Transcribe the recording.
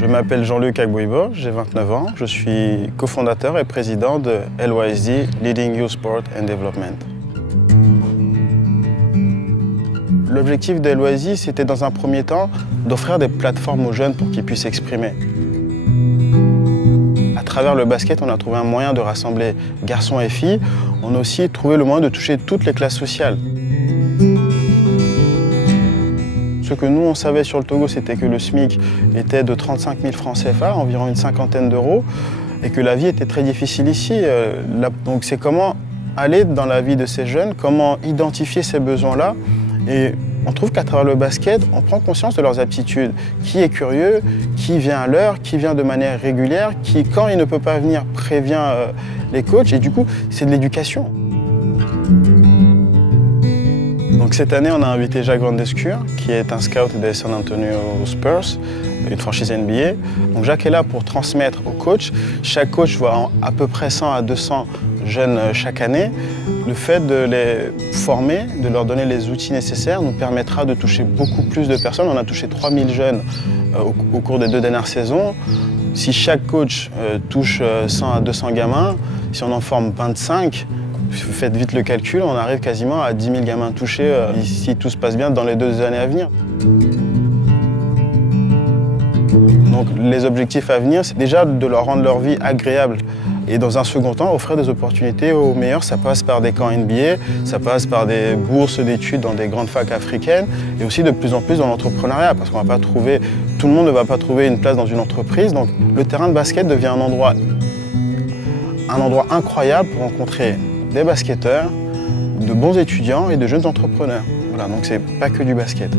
Je m'appelle Jean-Luc Agboibo, j'ai 29 ans. Je suis cofondateur et président de LYSD, Leading Youth Sport and Development. L'objectif de LYSD, c'était dans un premier temps d'offrir des plateformes aux jeunes pour qu'ils puissent s'exprimer. À travers le basket, on a trouvé un moyen de rassembler garçons et filles. On a aussi trouvé le moyen de toucher toutes les classes sociales. Ce que nous, on savait sur le Togo, c'était que le SMIC était de 35 000 francs CFA, environ une cinquantaine d'euros, et que la vie était très difficile ici. Donc c'est comment aller dans la vie de ces jeunes, comment identifier ces besoins-là. Et on trouve qu'à travers le basket, on prend conscience de leurs aptitudes. Qui est curieux, qui vient à l'heure, qui vient de manière régulière, qui, quand il ne peut pas venir, prévient les coachs. Et du coup, c'est de l'éducation. Donc cette année, on a invité Jacques Van de Schuur, qui est un scout des San Antonio Spurs, une franchise NBA. Donc Jacques est là pour transmettre aux coachs. Chaque coach voit à peu près 100 à 200 jeunes chaque année. Le fait de les former, de leur donner les outils nécessaires, nous permettra de toucher beaucoup plus de personnes. On a touché 3000 jeunes au cours des 2 dernières saisons. Si chaque coach touche 100 à 200 gamins, si on en forme 25, faites vite le calcul, on arrive quasiment à 10 000 gamins touchés si tout se passe bien dans les 2 années à venir. Donc les objectifs à venir, c'est déjà de leur rendre leur vie agréable. Et dans un second temps, offrir des opportunités aux meilleurs. Ça passe par des camps NBA, ça passe par des bourses d'études dans des grandes facs africaines et aussi de plus en plus dans l'entrepreneuriat parce qu'on va pas trouver, tout le monde ne va pas trouver une place dans une entreprise. Donc le terrain de basket devient un endroit incroyable pour rencontrer des basketteurs, de bons étudiants et de jeunes entrepreneurs. Voilà, donc c'est pas que du basket.